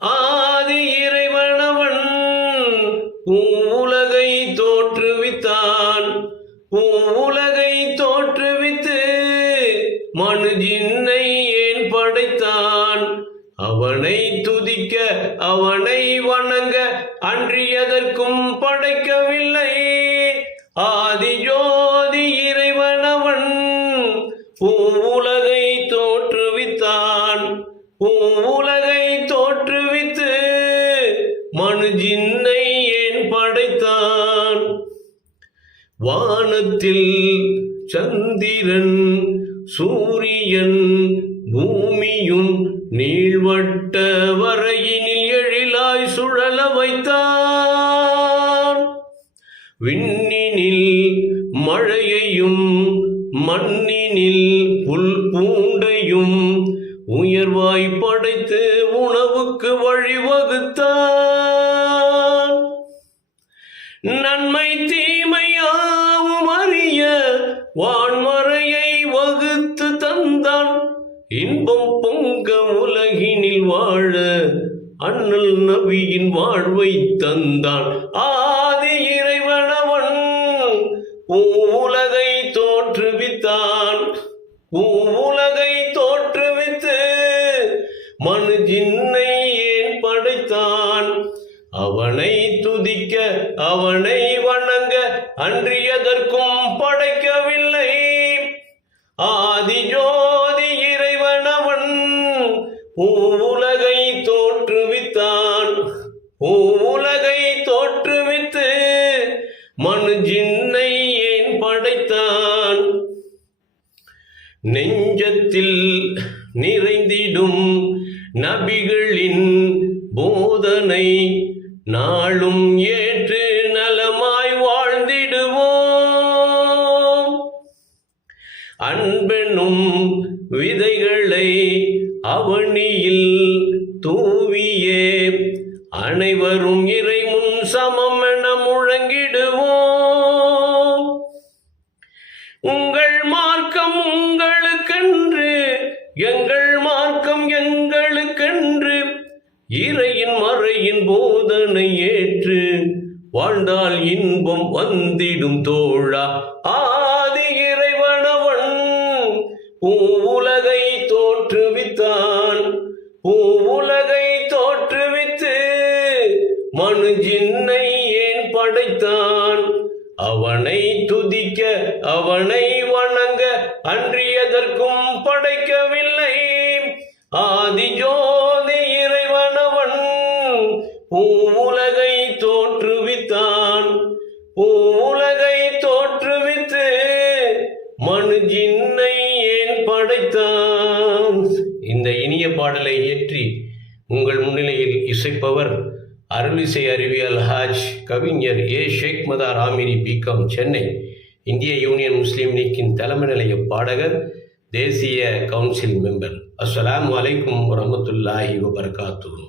ஆதி இறைவனவன் பூவுலகை தோற்றுவித்தான். பூவுலகை தோற்றுவித்து மனு ஜின்னை ஏன் படைத்தான்? அவனை துதிக்க அவனை வணங்க அன்றியதற்கும் படைக்கவில்லை. ஆதி ஜோதி இறைவனவன் பூவுலகை தோற்றுவித்தான். பூவுலகை தோற்று மனு ஜின்னை ஏன் படைத்தான்? வானத்தில் சந்திரன் சூரியன் பூமியும் நீள்வட்ட வரையினில் எழிலாய் சுழல வைத்தான். விண்ணினில் மழையையும் மண்ணினில் புல் பூண்டையும் உயர்வாய் படைத்து உணவுக்கு வழிவகுத்தான் நன்மை தீமையாவும் அறிய வான்மறையை வகுத்து தந்தான். இன்பம் பொங்க உலகினில் வாழ அண்ணல் நபியின் வாழ்வை தந்தான். ஆதி இறைவனவன் உலகை தோற்றுவித்தான். அவனை துதிக்க அவனை வணங்க அன்றியதற்கும் படைக்கவில்லை. ஆதி ஜோதி இறைவனவன் உலகை தோற்றுவித்தான். உலகை தோற்றுவித்து மனு ஜின்னை ஏன் படைத்தான்? நெஞ்சத்தில் நிறைந்திடும் நபிகளின் போதனை நாளும் ஏற்று நலமாய் வாழ்ந்திடுவோம். அன்பெனும் விதைகளை அவனியில் தூவியே. அனைவரும் இறைமுன் சமம். போதனை ஏற்று வாழ்ந்தால் இன்பம் வந்திடும் தோழா. ஆதி இறைவனவன் உலகை தோற்றுவித்தான். உலகை தோற்றுவித்து மனு ஜின்னை ஏன் படைத்தான்? அவனை துதிக்க அவனை வணங்க அன்றியதற்கும் படைக்கவில்லை. ஆதி ஜின்னை ஏன் படைத்தான்? இந்த இனிய பாடலை இயற்றி உங்கள் முன்னிலையில் இசைப்பவர் அருளிசை அறிவியல் ஹாஜ் கவிஞர் ஏ. ஷேக் மதார் ஆமிரி பிகாம் சென்னை இந்திய யூனியன் முஸ்லீம் லீக்கின் தலைமை நிலைய பாடகர் தேசிய கவுன்சில் மெம்பர். அஸ்லாம் வலைக்கும் வரமத்துல்லாஹி வபரகாத்துஹு.